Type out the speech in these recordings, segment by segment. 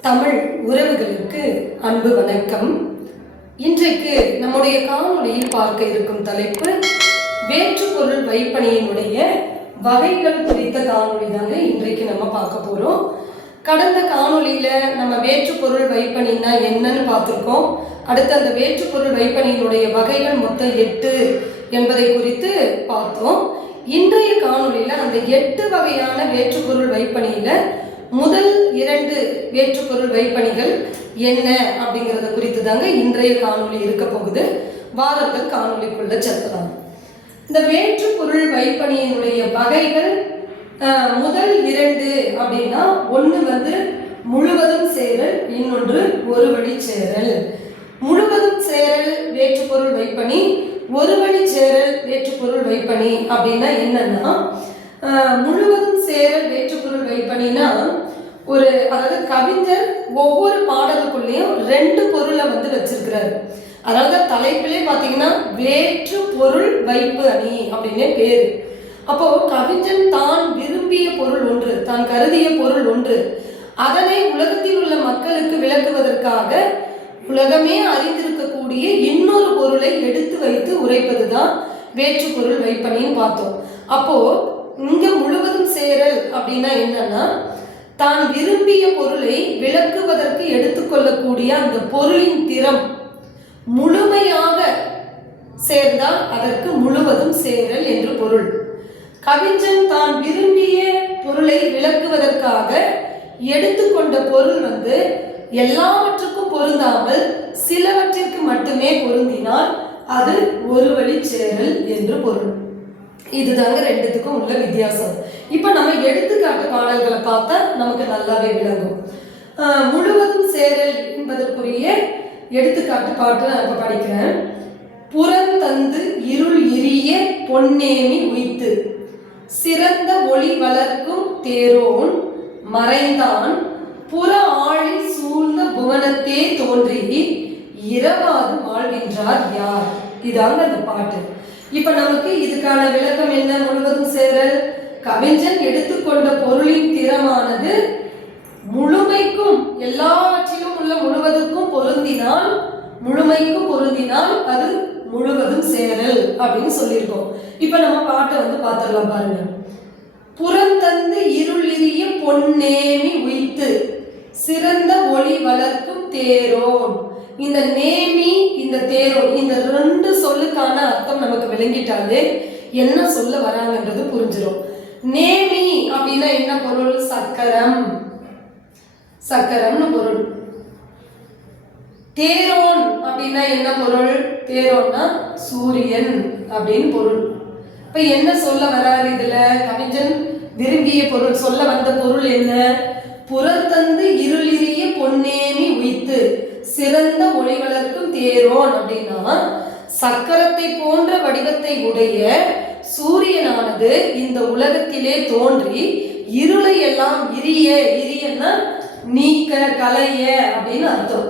தமிழ் உறவுகளுக்கு அன்பு வணக்கம். இன்றைக்கு நம்முடைய காணொலியில் பார்க்க இருக்கும் தலைப்பு வேற்று பொருள் வைப்பணியினுடைய வகைகள் குறித்த காணொலி தாங்க இன்றைக்கு நம்ம பார்க்க போறோம். கடந்த காணொலியில நம்ம வேற்று பொருள் வைப்பணின்னா என்னன்னு பார்த்துருக்கோம். அடுத்து அந்த வேற்று பொருள் வைப்பணியினுடைய வகைகள் மொத்தம் எட்டு என்பதை குறித்து பார்த்தோம். இன்றைய காணொலியில் அந்த எட்டு வகையான வேற்றுப்பொருள் வைப்பணியில் முதல் இரண்டு வேற்றுப்பொருள் வைப்பணிகள் என்ன அப்படிங்கிறத குறித்து தாங்க இன்றைய காணொளி இருக்க போகுது. வாரங்கள் காணொலிக்குள்ள செல்லலாம். இந்த வேற்றுப்பொருள் வைப்பணியினுடைய வகைகள் முதல் இரண்டு அப்படின்னா ஒன்று வந்து முழுவதும் சேரல் இன்னொன்று ஒரு வழி சேரல். முழுவதும் சேரல் வேற்றுப்பொருள் வைப்பணி ஒரு வழி சேரல் வேற்றுப்பொருள் வைப்பணி அப்படின்னா என்னன்னா முழுவதும் சேரல் வேற்றுப்பொருள் வைப்பணினா ஒரு அதாவது கவிஞர் ஒவ்வொரு பாடலுக்குள்ளேயும் ரெண்டு பொருளை வந்து வச்சிருக்கிறாரு. அதாவது தலைப்பிலே பார்த்தீங்கன்னா வேற்று பொருள் வைப்பு அணி அப்படின்னே பேர். அப்போ கவிஞன் தான் விரும்பிய பொருள் ஒன்று தான் கருதிய பொருள் ஒன்று. அதனை உலகத்தில் உள்ள மக்களுக்கு விளக்குவதற்காக உலகமே அறிந்திருக்கக்கூடிய இன்னொரு பொருளை எடுத்து வைத்து உரைப்பதுதான் வேற்று பொருள் வைப்பனின்னு பார்த்தோம். அப்போ இங்க முழுவதும் சேரல் அப்படின்னா என்னன்னா தான் விரும்பிய பொருளை விளக்குவதற்கு எடுத்துக்கொள்ளக்கூடிய அந்த பொருளின் திறம் முழுமையாக சேர்ந்தால் அதற்கு முழுவதும் சேரல் என்று பொருள். கவிஞன் தான் விரும்பிய பொருளை விளக்குவதற்காக எடுத்துக்கொண்ட பொருள் வந்து எல்லாவற்றுக்கும் பொருந்தாமல் சிலவற்றிற்கு மட்டுமே பொருந்தினால் அது ஒரு வழி சேரல் என்று பொருள். இதுதாங்க ரெண்டுத்துக்கும் உள்ள வித்தியாசம். இப்போ நம்ம எடுத்துக்காட்டு பாடல்களை பார்த்தா நமக்கு நல்லாவே விளங்கும். முழுவதும் சேரல் என்பதற்குரிய எடுத்துக்காட்டு பாட்டு நான் இப்போ படிக்கிறேன். புறந்தந்து இருள் இரிய பொன்னேமி உய்த்து. சிறந்த ஒளி வளர்க்கும் தேரோன் மறைந்தான் புற ஆழில் சூழ்ந்த புவனத்தே தோன்றி இரவாது வாழ்கின்றார் யார்? இதாங்க அந்த பாட்டு. இப்ப நமக்கு இதுக்கான விளக்கம் என்ன முழுவதும் சேரல் கவிஞன் எடுத்துக்கொண்ட பொருளின் திறமானது முழுமைக்கும் எல்லாவற்றிலும் உள்ள முழுவதற்கும் பொருந்தினால் முழுமைக்கும் பொருந்தினால் அது முழுவதும் சேரல் அப்படின்னு சொல்லியிருக்கோம். இப்ப நம்ம பாட்டை வந்து பார்த்துடலாம் பாருங்க. புறந்தந்து இருளிரிய பொன்னேமி சிறந்த ஒளி வளர்க்கும் தேரோன். இந்த நேமி இந்த தேரோன் இந்த ரெண்டு சொல்லுக்கான அர்த்தம் நமக்கு விளங்கிட்டாலே என்ன சொல்ல வராங்கன்றது புரிஞ்சிடும் நேமி அப்படின்னா என்ன பொருள்? சக்கரம். சக்கரம்னு பொருள். தேரோன் அப்படின்னா என்ன பொருள்? தேரோன்னா சூரியன் அப்படின்னு பொருள். இப்ப என்ன சொல்ல வராரு இதுல? கவிஞன் விரும்பிய பொருள் சொல்ல வந்த பொருள் என்ன? புறத்தந்து இருளிரிய பொன்னேமி உய்த்து சிறந்த ஒளி வளர்க்கும் தேரோன் அப்படின்னா சக்கரத்தை போன்ற வடிவத்தை உடைய சூரியனானது இந்த உலகத்திலே தோன்றி இருளை எல்லாம் இரிய இரியன்னா நீக்க கலைய அப்படின்னு அர்த்தம்.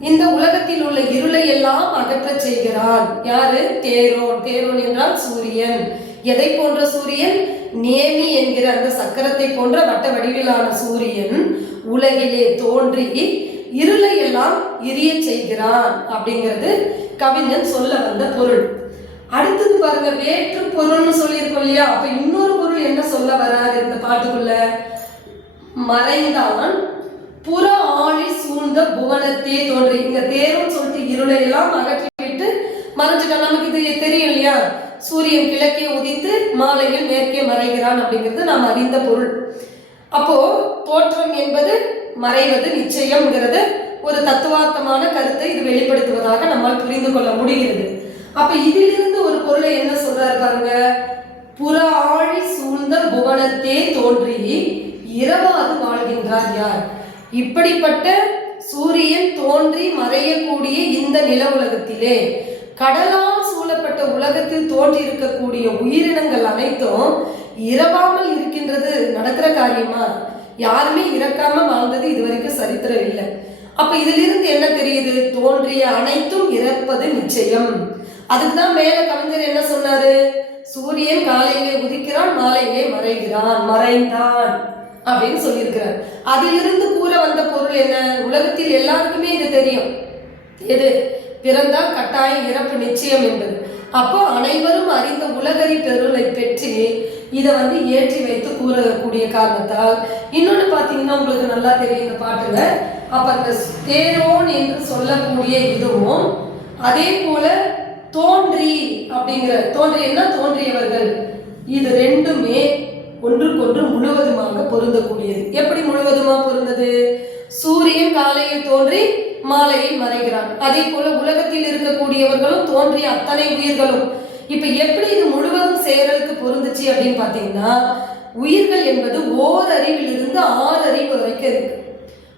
இந்த உலகத்தில் உள்ள இருளை எல்லாம் அகற்றச் செய்கிறான் யாரு? தேரோன். தேரோன் என்றால் சூரியன். எதை போன்ற சூரியன்? நேமி என்கிற அந்த சக்கரத்தை போன்ற வட்ட வடிவிலான சூரியன் உலகிலே தோன்றி இருளை எல்லாம் எரிய செய்கிறான் அப்படிங்கிறது கவிஞன் சொல்ல வந்த பொருள். அடுத்தது பாருங்க வேற்று பொருள்னு சொல்லியிருக்கோம் இல்லையா? அப்ப இன்னொரு பொருள் என்ன சொல்ல வராரு இந்த பாட்டுக்குள்ள? மறைந்தான் புற ஆழி சூழ்ந்த புவனத்தே தோன்றி. இங்க தேரும் சொல்லிட்டு இருளை எல்லாம் அகற்றி மறைஞ்சிட்டான். நமக்கு இது தெரியும் இல்லையா? சூரியன் கிழக்கே உதித்து மாலையில் மேற்கே மறைகிறான் அப்படிங்கிறது நாம் அறிந்த பொருள். அப்போ தோற்றம் என்பது மறைவது நிச்சயம்ங்கிறது ஒரு தத்துவார்த்தமான கருத்தை இது வெளிப்படுத்துவதாக நம்மால் புரிந்து கொள்ள முடிகிறது. அப்ப இதிலிருந்து ஒரு பொருளை என்ன சொல்றாரு பாருங்க? புற ஆழி சூழ்ந்த புவனத்தே தோன்றி இரவாது வாழ்கின்றார் யார்? இப்படிப்பட்ட சூரியன் தோன்றி மறையக்கூடிய இந்த நில உலகத்திலே கடலால் சூழப்பட்ட உலகத்தில் தோன்றி இருக்கக்கூடிய உயிரினங்கள் அனைத்தும் இரவாமல் இருக்கின்றது நடக்கிற காரியமா? யாருமே இறக்காம வாழ்ந்தது இது வரைக்கும் சரித்திரம் இல்லை. அப்ப இதிலிருந்து என்ன தெரியுது? தோன்றிய அனைத்தும் இறப்பது நிச்சயம். அதுக்குதான் மேல கவிஞர் என்ன சொன்னாரு? சூரியன் காலையிலே உதிக்கிறான் மாலையிலே மறைகிறான். மறைந்தான் அப்படின்னு சொல்லியிருக்கிறார். அதிலிருந்து கூற வந்த பொருள் என்ன? உலகத்தில் எல்லாருக்குமே இது தெரியும். எது? பிறந்தால் கட்டாயம் இறப்பு நிச்சயம் என்பது. அப்போ அனைவரும் அறிந்த உலகறி பெருளை பெற்று இதை வந்து ஏற்றி வைத்து கூறக்கூடிய காரணத்தால் இன்னொன்று பார்த்தீங்கன்னா உங்களுக்கு நல்லா தெரியும் இந்த பாட்டுல. அப்ப அந்த தேரோன் என்று சொல்லக்கூடிய இதுவும் அதே போல தோன்றி அப்படிங்கிற தோன்றியன்னா தோன்றியவர்கள்? இது ரெண்டுமே ஒன்றுக்கொன்று முழுவதுமாக பொருந்தக்கூடியது. எப்படி முழுவதுமா பொருந்தது? சூரியன் காலையில் தோன்றி மாலையில் மறைகிறான் அதே போல உலகத்தில் இருக்கக்கூடியவர்களும் தோன்றிய அத்தனை உயிர்களும். இப்ப எப்படி இது முழுவதும் சேரலுக்கு பொருந்துச்சு அப்படின்னு பாத்தீங்கன்னா உயிர்கள் என்பது ஓர் அறிவிலிருந்து ஆறு அறிவு வரைக்கும் இருக்கு.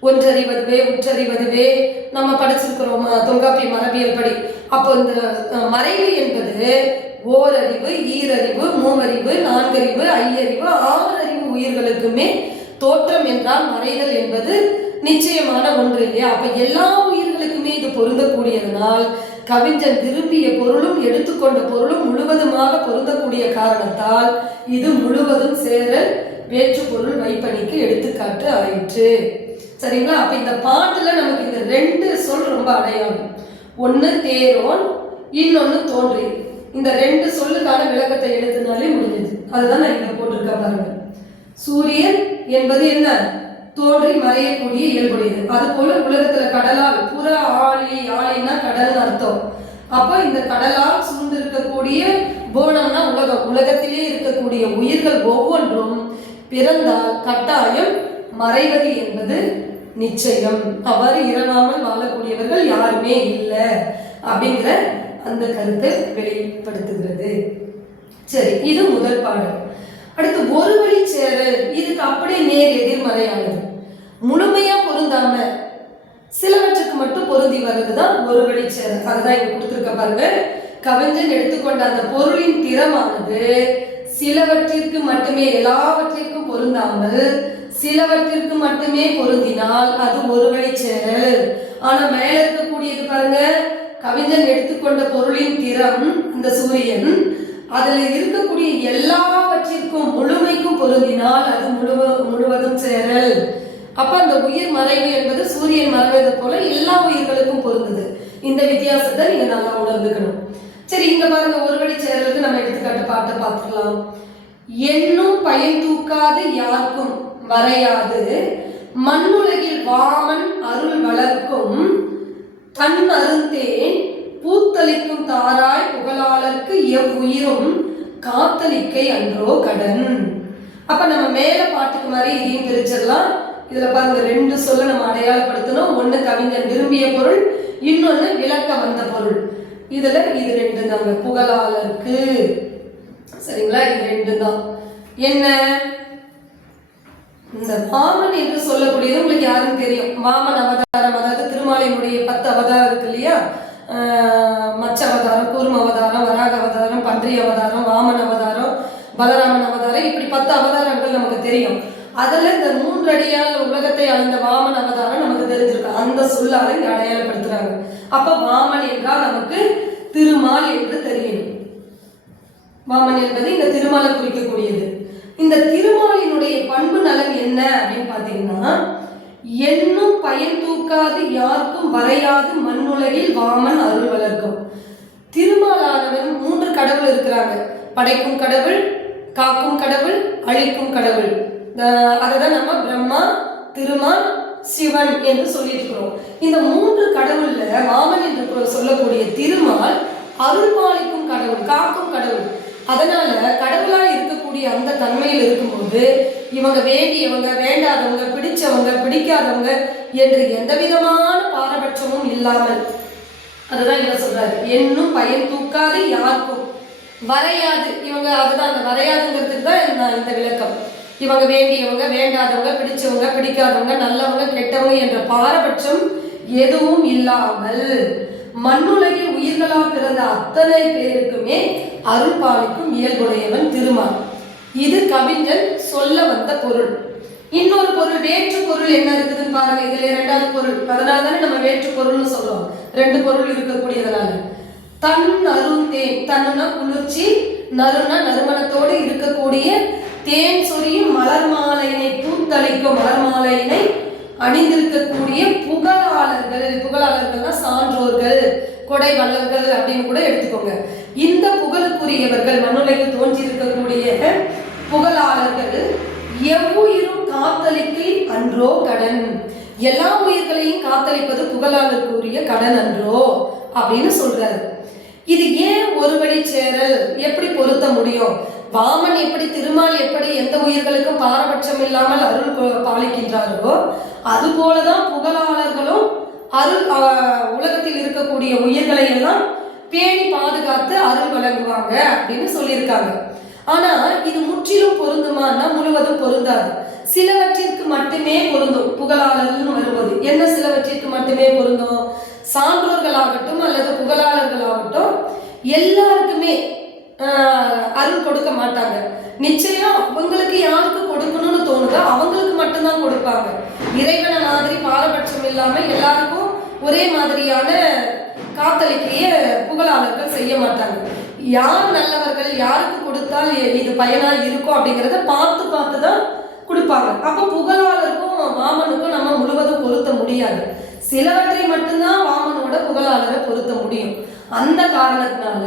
ஒன்றறிவதுவே உற்றறிவதுவே நம்ம படிச்சிருக்கிறோம் அஹ், தொல்காப்பிய மரபியல் படி. அப்போ இந்த மறைவு என்பது ஓரறிவு ஈரறிவு மூவறிவு நான்கறிவு ஐயறிவு ஆறறிவு உயிர்களுக்குமே தோற்றம் என்றால் மறைதல் என்பது நிச்சயமான ஒன்று இல்லையா? அப்ப எல்லா உயிர்களுக்குமே இது பொருந்தக்கூடியதனால் கவிஞன் விரும்பிய பொருளும் எடுத்துக்கொண்ட பொருளும் முழுவதுமாக பொருந்தக்கூடிய காரணத்தால் இது முழுவதும் சேர வேற்று பொருள் வைப்பணிக்கு எடுத்துக்காட்டு ஆயிற்று. சரிங்களா? அப்ப இந்த பாட்டுல நமக்கு இந்த ரெண்டு சொல் ரொம்ப அடையாளம். ஒன்று தேரோன் இன்னொன்னு தோன்றி. இந்த ரெண்டு சொல்லுக்கான விளக்கத்தை எழுதினாலே முடிஞ்சது. அதுதான் நான் இங்க போட்டிருக்கேன் பாருங்க. சூரியன் என்பது என்ன? தோன்றி மறையக்கூடிய இயல்புடையது. அது போல உலகத்துல கடலால் புற ஆழி ஆழினா கடல் அர்த்தம். அப்ப இந்த கடலால் சூழ்ந்திருக்கக்கூடிய போனம்னா உலகம். உலகத்திலே இருக்கக்கூடிய உயிர்கள் ஒவ்வொன்றும் பிறந்தால் கட்டாயம் மறைவது என்பது நிச்சயம். அவ்வாறு இறங்காமல் வாழக்கூடியவர்கள் யாருமே இல்லை அப்படிங்கிற அந்த கருத்தை வெளிப்படுத்துகிறது. சரி இது முதல் பாடல். அடுத்து ஒரு வழி சேரல். இதுக்கு அப்படியே நேர் எதிர்மறையானது. முழுமையா பொருந்தாம சிலவற்றுக்கு மட்டும் பொருந்தி வர்றதுதான் ஒரு வழி சேரல். அதுதான் இங்க கொடுத்துருக்க பாருங்க. கவிஞன் எடுத்துக்கொண்ட அந்த பொருளின் திறமானது சிலவற்றிற்கு மட்டுமே எல்லாவற்றிற்கும் பொருந்தாமல் சிலவற்றிற்கு மட்டுமே பொருந்தினால் அது ஒரு வழி சேரல். ஆனா மேல இருக்கக்கூடியது பாருங்க. கவிஞன் எடுத்துக்கொண்ட பொருளின் திறம் இந்த சூரியன் அதில் இருக்கக்கூடிய எல்லாவற்றிற்கும் முழுமைக்கும் பொருந்தினால் அது முழுவ முழுவதும் சேரல். அப்ப அந்த உயிர் மறைவு என்பது சூரியன் மறைவது போல எல்லா உயிர்களுக்கும் பொருந்தது. இந்த வித்தியாசத்தை நீங்க நல்லா உணர்ந்துக்கணும். சரி இங்க பாருங்க ஒரு வழி சேரலுக்கு நம்ம எடுத்துக்காட்டு பாட்டை பார்த்துக்கலாம். என்னும் பயன் தூக்காது யாருக்கும் வரையாது. மண்ணுலகில் வாமன் அருள் வளர்க்கும் தன் அருந்தேன் பூத்தளிக்கும் தாராய் புகழாளர்க்கு எவ்வுயிரும் காத்தளிக்கை அன்றோ கடன். அப்ப நம்ம மேல பாட்டுக்கு மாதிரி இதையும் பிரிச்சிடலாம். இதுல பாருங்க ரெண்டு சொல்ல நம்ம அடையாளப்படுத்தணும். ஒண்ணு கவிஞன் விரும்பிய பொருள் இன்னொன்னு விளக்க வந்த பொருள். இதுல இது ரெண்டு தாங்க புகழாளருக்கு. சரிங்களா? இது ரெண்டு தான் என்ன? இந்த வாமன் என்று சொல்லக்கூடியது உங்களுக்கு யாருன்னு தெரியும். வாமன் அவதாரம் அதாவது திருமாலையினுடைய பத்து அவதாரம் இருக்கு இல்லையா? ஆஹ் மச்ச அவதாரம் கூர்ம அவதாரம் வராக அவதாரம் பன்றி அவதாரம் வாமன் அவதாரம் பலராமன் அவதாரம் இப்படி பத்து அவதாரங்கள் நமக்கு தெரியும். அதில் இந்த மூன்று அடியால் உலகத்தை அளந்த வாமன் அவதாரம் நமக்கு தெரிஞ்சிருக்கு. அந்த சொல்லால இங்கே அடையாளப்படுத்துறாங்க. அப்ப வாமன் என்றால் நமக்கு திருமால் என்று தெரியும் வாமன் என்பது இந்த திருமாலை குறிக்கக்கூடியது. இந்த திருமாலினுடைய பண்பு நலன் என்ன அப்படின்னு பார்த்தீங்கன்னா என்னும் பயன் தூக்காது யாருக்கும் வரையாது மண்ணுலகில் வாமன் அருள் வளர்க்கும். திருமாலானவன் மூன்று கடவுள் இருக்கிறாங்க. படைக்கும் கடவுள் காக்கும் கடவுள் அழிக்கும் கடவுள். அதை தான் நம்ம பிரம்மா திருமால் சிவன் என்று சொல்லிட்டு இருக்கிறோம் இந்த மூன்று கடவுள்ல வாமன் என்று சொல்லக்கூடிய திருமால் அருள்பாலிக்கும் கடவுள் காக்கும் கடவுள். அதனால கடவுளா இருக்கக்கூடிய அந்த தன்மையில் இருக்கும்போது இவங்க வேண்டியவங்க வேண்டாதவங்க பிடிச்சவங்க பிடிக்காதவங்க என்று எந்த விதமான பாரபட்சமும் இல்லாமல் அதுதான் இவர் சொல்றாரு. என்னும் பயன் தூக்காது யாருக்கும். வரையாது. இவங்க அதுதான் அந்த வரையாதுங்கிறதுக்கு தான் நான் இந்த விளக்கம். இவங்க வேண்டியவங்க வேண்டாதவங்க பிடிச்சவங்க பிடிக்காதவங்க நல்லவங்க கெட்டவங்க என்ற பாரபட்சம் எதுவும் இல்லாமல் மண்ணுலகில் உயிர்களா பிறந்த அத்தனை பேருக்குமே அருள் பாலிக்கும் இயல்புடையவன் திருமால். இது கவிஞன் சொல்ல வந்த பொருள். இன்னொரு பொருள் வேற்று பொருள் என்ன இருக்குதுன்னு பாருங்க. இதுல இரண்டாவது பொருள். அதனால தானே நம்ம வேற்று பொருள்னு சொல்றோம். ரெண்டு பொருள் இருக்கக்கூடியதுனால. தன் அருந்தேன் தன்னுனா குளிர்ச்சி நறுனா நறுமணத்தோடு இருக்கக்கூடிய தேன் சொரியும் மலர் மாலையினை பூத்தளிக்கும் மலர் மாலையினை அணிந்திருக்கக்கூடிய புகழாளர்கள் புகழாளர்கள்னா சான்றோர்கள் கொடை வள்ளல்கள் அப்படின்னு கூட எடுத்துக்கோங்க. இந்த புகழுக்குரியவர்கள் மண்ணுலையில் தோன்றியிருக்கக்கூடிய புகழாளர்கள் எவ்வுயிரும் காத்தலிக்கு அன்றோ கடன். எல்லா உயிர்களையும் காத்தளிப்பது புகழாளருக்குரிய கடன் அன்றோ அப்படின்னு சொல்றாரு. இது ஏன் ஒரு வழி சேரல்? எப்படி பொருத்த முடியும்? வாமன் எப்படி திருமால் எப்படி எந்த உயிர்களுக்கும் பாரபட்சம் இல்லாமல் அருள் பாலிக்கின்றார்களோ அது போலதான் புகழாளர்களும் அருள் உலகத்தில் இருக்கக்கூடிய உயிர்களை எல்லாம் பேணி பாதுகாத்து அருள் வழங்குவாங்க அப்படின்னு சொல்லியிருக்காங்க. ஆனா இது முற்றிலும் பொருந்துமான்னா முழுவதும் பொருந்தாது. சிலவற்றிற்கு மட்டுமே பொருந்தும். புகழாளர்கள்னு வருவது. என்ன சிலவற்றிற்கு மட்டுமே பொருந்தும்? சான்றோர்களாகட்டும் அல்லது புகழாளர்களாகட்டும் எல்லாருக்குமே அருள் கொடுக்க மாட்டாங்க. நிச்சயம் உங்களுக்கு யாருக்கு கொடுக்கணும்னு தோணுதோ? அவங்களுக்கு மட்டும்தான் கொடுப்பாங்க. இறைவனை மாதிரி பாரபட்சம் இல்லாம எல்லாருக்கும் ஒரே மாதிரியான காத்தலிக்கைய புகழாளர்கள் செய்ய மாட்டாங்க. யார் நல்லவர்கள் யாருக்கு கொடுத்தால் இது பயனா இருக்கும் அப்படிங்கிறத பார்த்து பார்த்து தான் கொடுப்பாங்க. அப்போ புகழாளருக்கும் வாமனுக்கும் நம்ம முழுவதும் பொருத்த முடியாது. சிலவற்றை மட்டும்தான் வாமனோட புகழாளரை பொருத்த முடியும். அந்த காரணத்தினால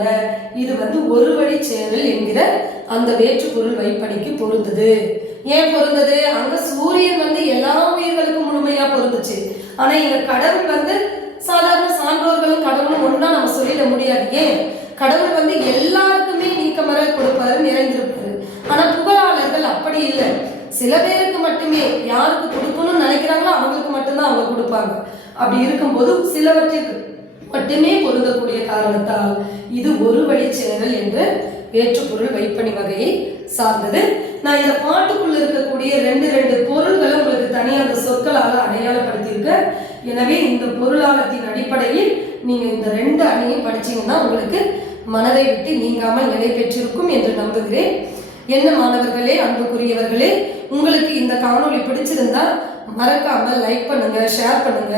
இது வந்து ஒரு வழி சேரல் என்கிற அந்த வேற்றுப்பொருள் வைப்பணிக்கு பொருந்தது. ஏன் பொருந்தது? அங்க சூரியன் வந்து எல்லா உயிர்களுக்கும் முழுமையா பொருந்துச்சு. ஆனா இங்க கடவுள் வந்து சாதாரண சான்றோர்களும் கடவுளும் ஒன்றா நம்ம சொல்லிட முடியாது. ஏன்? கடவுள் வந்து எல்லாருக்குமே நீக்கமர கொடுப்பாரு நிறைந்திருப்பாரு. ஆனா புகழாளர்கள் அப்படி இல்லை. சில பேருக்கு மட்டுமே யாருக்கு கொடுக்கணும்னு நினைக்கிறாங்களோ அவங்களுக்கு மட்டும்தான் அவங்க கொடுப்பாங்க. அப்படி இருக்கும்போது சிலவற்றிற்கு மட்டுமே பொருந்தக்கூடிய காரணத்தால் இது ஒரு வழி சேரல் என்ற வேற்றுப்பொருள் வைப்பணி வகையை சார்ந்தது. நான் இந்த பாட்டுக்குள்ள இருக்கக்கூடிய ரெண்டு ரெண்டு பொருள்களை உங்களுக்கு தனியாக அந்த சொற்களால் அடையாளப்படுத்தியிருக்கேன் எனவே இந்த பொருளாளத்தின் அடிப்படையில் நீங்க இந்த ரெண்டு அணியும் படிச்சீங்கன்னா உங்களுக்கு மனதை விட்டு நீங்காமல் நிலை பெற்றிருக்கும் என்று நம்புகிறேன். என்ன மாணவர்களே அன்புக்குரியவர்களே உங்களுக்கு இந்த காணொளி பிடிச்சிருந்தா மறக்காம லைக் பண்ணுங்க ஷேர் பண்ணுங்க.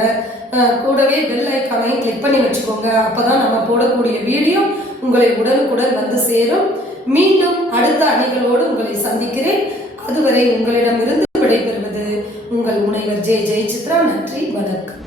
கூடவே பெல் ஐக்கானையும் கிளிக் பண்ணி வச்சுக்கோங்க. அப்பதான் நம்ம போடக்கூடிய வீடியோ உங்களை உடனுக்குடன் வந்து சேரும். மீண்டும் அடுத்த அணிகளோடு உங்களை சந்திக்கிறேன். அதுவரை உங்களிடமிருந்து விடைபெறுவது உங்கள் முனைவர் ஜெய் ஜெய் சித்ரா நன்றி வணக்கம்.